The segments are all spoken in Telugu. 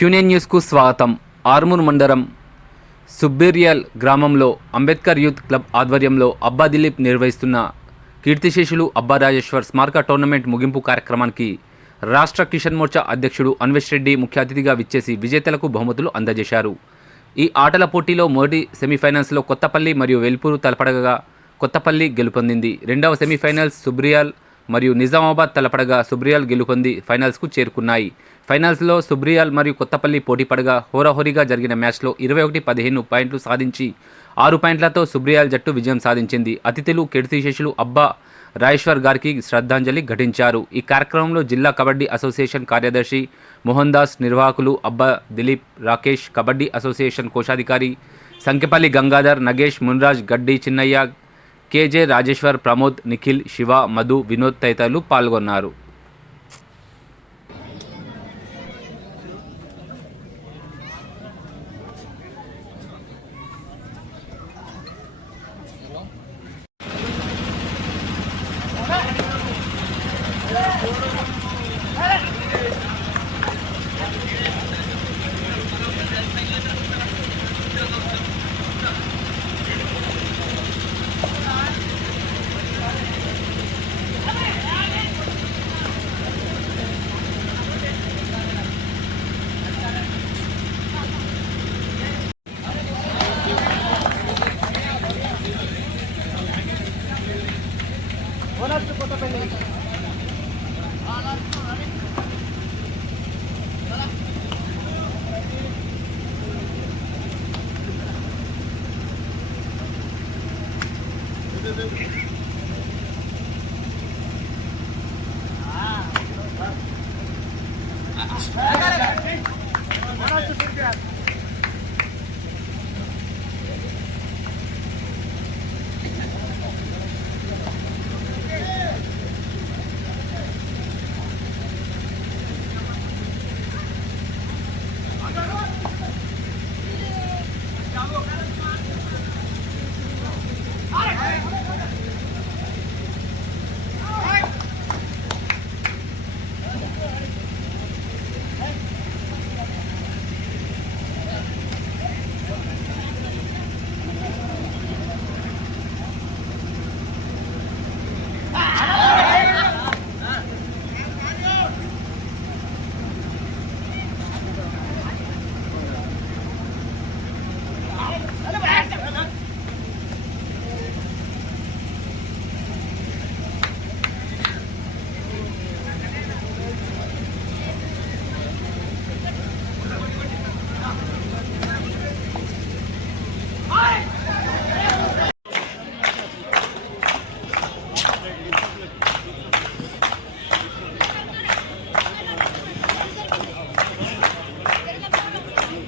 క్యూనియన్ న్యూస్కు స్వాగతం. ఆర్మూర్ మండలం సుబ్బేరియల్ గ్రామంలో అంబేద్కర్ యూత్ క్లబ్ ఆధ్వర్యంలో అబ్బా దిలీప్ నిర్వహిస్తున్న కీర్తిశేషులు అబ్బా రాజేశ్వర్ స్మారక టోర్నమెంట్ ముగింపు కార్యక్రమానికి రాష్ట్ర కిషన్ మోర్చా అధ్యక్షుడు అన్వేష్ రెడ్డి ముఖ్య అతిథిగా విచ్చేసి విజేతలకు బహుమతులు అందజేశారు. ఈ ఆటల పోటీలో మొదటి సెమీఫైనల్స్లో కొత్తపల్లి మరియు వెల్పూరు తలపడగా కొత్తపల్లి గెలుపొందింది. రెండవ సెమీఫైనల్స్ సుబ్రియాల్ మరియు నిజామాబాద్ తలపడగా సుబ్రియాల్ గెలుపొంది ఫైనల్స్కు చేరుకున్నాయి. ఫైనల్స్లో సుబ్రియాల్ మరియు కొత్తపల్లి పోటీపడగా హోరాహోరీగా జరిగిన మ్యాచ్లో 21-15 పాయింట్లు సాధించి 6 పాయింట్లతో సుబ్రియాల్ జట్టు విజయం సాధించింది. అతిథులు కీర్తిశేషులు అబ్బా రాజేశ్వర్ గారికి శ్రద్ధాంజలి ఘటించారు. ఈ కార్యక్రమంలో జిల్లా కబడ్డీ అసోసియేషన్ కార్యదర్శి మోహన్ దాస్, నిర్వాహకులు అబ్బా దిలీప్, రాకేష్, కబడ్డీ అసోసియేషన్ కోశాధికారి సంకెపల్లి గంగాధర్, నగేష్, మున్రాజ్, గడ్డి చిన్నయ్య, కేజే రాజేశ్వర్, ప్రమోద్, నిఖిల్, శివ, మధు, వినోద్ తదితరులు పాల్గొన్నారు.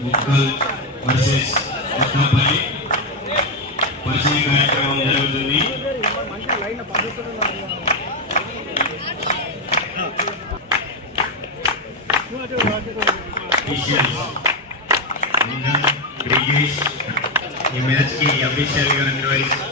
ముక్కల్ వర్సెస్ కొత్తపల్లి పరిచయ కార్యక్రమం జరుగుతుంది. ఈ మ్యాచ్ కి అఫీషియల్ గా నిర్వహిస్తారు.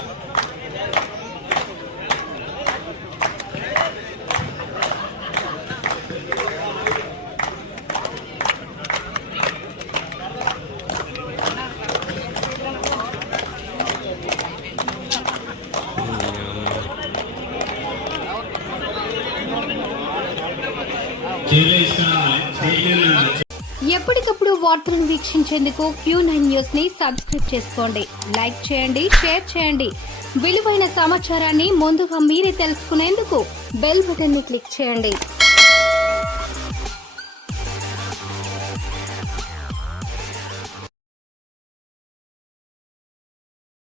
ఎప్పటికప్పుడు వార్తలను వీక్షించేందుకు Q9 న్యూస్ ని సబ్స్క్రైబ్ చేసుకోండి, లైక్ చేయండి, షేర్ చేయండి. విలువైన సమాచారాన్ని ముందుగా మీరే తెలుసుకునేందుకు బెల్ బటన్ ని క్లిక్ చేయండి.